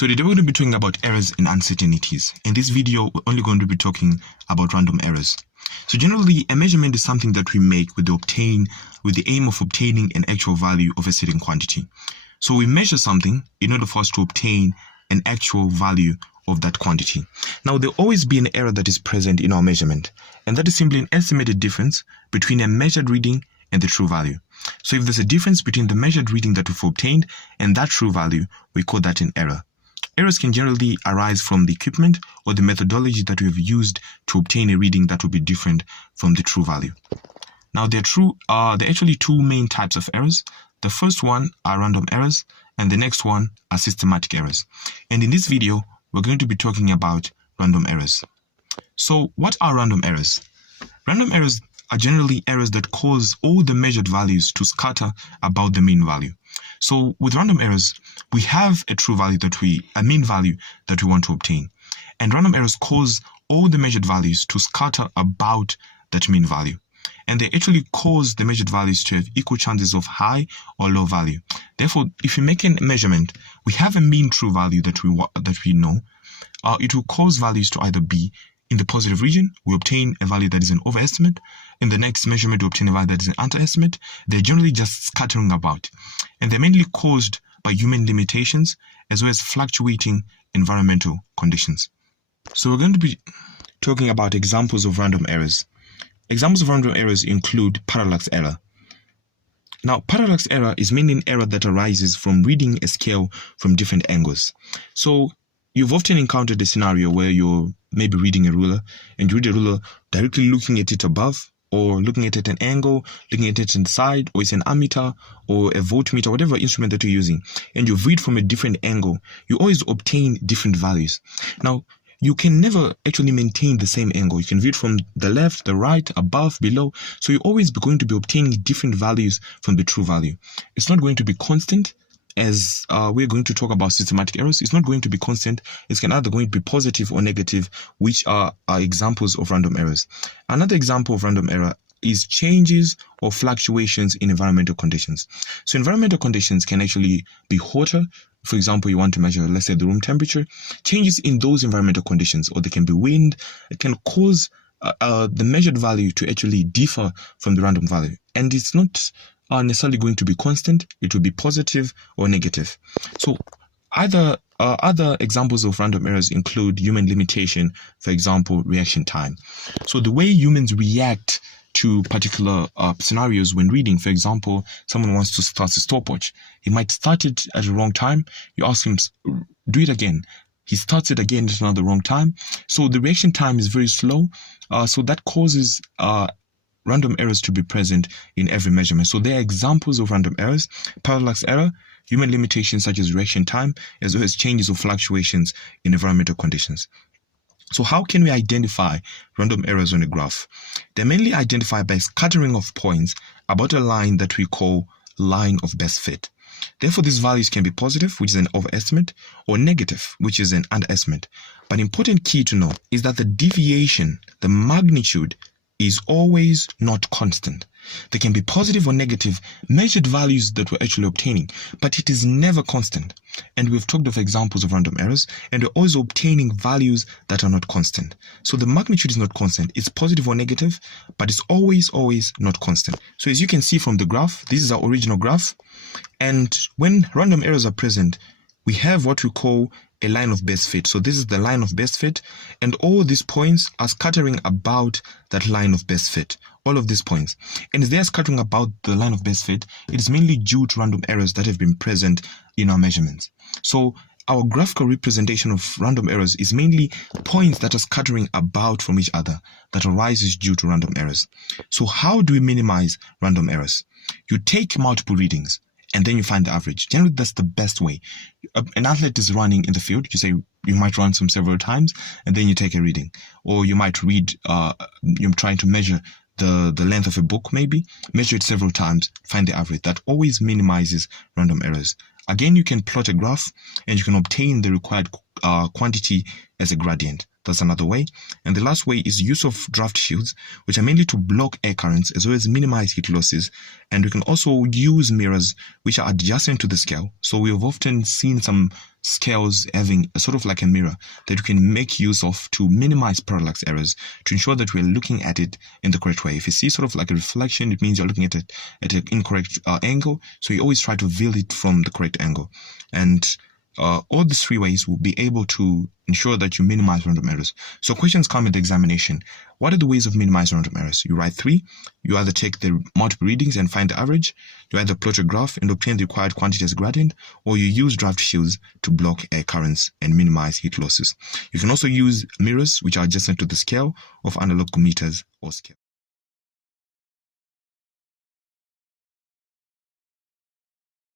So today we're going to be talking about errors and uncertainties. In this video, we're only going to be talking about random errors. So generally, a measurement is something that we make with the aim of obtaining an actual value of a certain quantity. So we measure something in order for us to obtain an actual value of that quantity. Now, there'll always be an error that is present in our measurement, and that is simply an estimated difference between a measured reading and the true value. So if there's a difference between the measured reading that we've obtained and that true value, we call that an error. Errors can generally arise from the equipment or the methodology that we have used to obtain a reading that will be different from the true value. Now, there are actually two main types of errors. The first one are random errors, and the next one are systematic errors. And in this video, we're going to be talking about random errors. So what are random errors? Random errors are generally errors that cause all the measured values to scatter about the mean value. So with random errors, we have a mean value that we want to obtain. And random errors cause all the measured values to scatter about that mean value. And they actually cause the measured values to have equal chances of high or low value. Therefore, if we make a measurement, we have a mean true value that we know. It will cause values to either be in the positive region, we obtain a value that is an overestimate. In the next measurement, we obtain a value that is an underestimate. They're generally just scattering about. And they're mainly caused by human limitations as well as fluctuating environmental conditions. So we're going to be talking about examples of random errors. Examples of random errors include parallax error. Now, parallax error is mainly an error that arises from reading a scale from different angles. So you've often encountered a scenario where you're maybe reading a ruler and you read a ruler directly looking at it above, or looking at it at an angle, looking at it inside, or it's an ammeter or a voltmeter, whatever instrument that you're using, and you read from a different angle, you always obtain different values. Now, you can never actually maintain the same angle. You can read from the left, the right, above, below. So you're always going to be obtaining different values from the true value. It's not going to be constant. As we're going to talk about systematic errors, it's not going to be constant. It's either going to be positive or negative, which are examples of random errors. Another example of random error is changes or fluctuations in environmental conditions. So environmental conditions can actually be hotter. For example, you want to measure, let's say, the room temperature. Changes in those environmental conditions, or they can be wind. It can cause the measured value to actually differ from the random value. And it's not necessarily going to be constant. It will be positive or negative. So other examples of random errors include human limitation, for example, reaction time. So the way humans react to particular scenarios when reading, for example, someone wants to start a stopwatch. He might start it at the wrong time. You ask him, do it again. He starts it again at another wrong time. So the reaction time is very slow. So that causes random errors to be present in every measurement. So there are examples of random errors: parallax error, human limitations such as reaction time, as well as changes or fluctuations in environmental conditions. So how can we identify random errors on a graph? They're mainly identified by scattering of points about a line that we call line of best fit. Therefore, these values can be positive, which is an overestimate, or negative, which is an underestimate. But an important key to know is that the deviation, the magnitude, is always not constant. There can be positive or negative measured values that we're actually obtaining, but it is never constant. And we've talked of examples of random errors, and we're also obtaining values that are not constant. So the magnitude is not constant. It's positive or negative, but it's always not constant. So as you can see from the graph, this is our original graph. And when random errors are present, we have what we call a line of best fit. So this is the line of best fit, and all these points are scattering about that line of best fit. All of these points. And as they are scattering about the line of best fit, it is mainly due to random errors that have been present in our measurements. So our graphical representation of random errors is mainly points that are scattering about from each other that arises due to random errors. So how do we minimize random errors? You take multiple readings, and then you find the average. Generally, that's the best way. An athlete is running in the field. You say you might run some several times, and then you take a reading. Or you might read, you're trying to measure the length of a book, maybe. Measure it several times, find the average. That always minimizes random errors. Again, you can plot a graph, and you can obtain the required quantity as a gradient. That's another way. And the last way is use of draft shields, which are mainly to block air currents as well as minimize heat losses. And we can also use mirrors which are adjacent to the scale. So we have often seen some scales having a sort of like a mirror that you can make use of to minimize parallax errors, to ensure that we're looking at it in the correct way. If you see sort of like a reflection, it means you're looking at it at an incorrect angle. So you always try to view it from the correct angle. And all these three ways will be able to ensure that you minimize random errors. So questions come in the examination. What are the ways of minimizing random errors? You write 3. You either take the multiple readings and find the average. You either plot a graph and obtain the required quantity as gradient, or you use draft shields to block air currents and minimize heat losses. You can also use mirrors which are adjacent to the scale of analog meters or scale.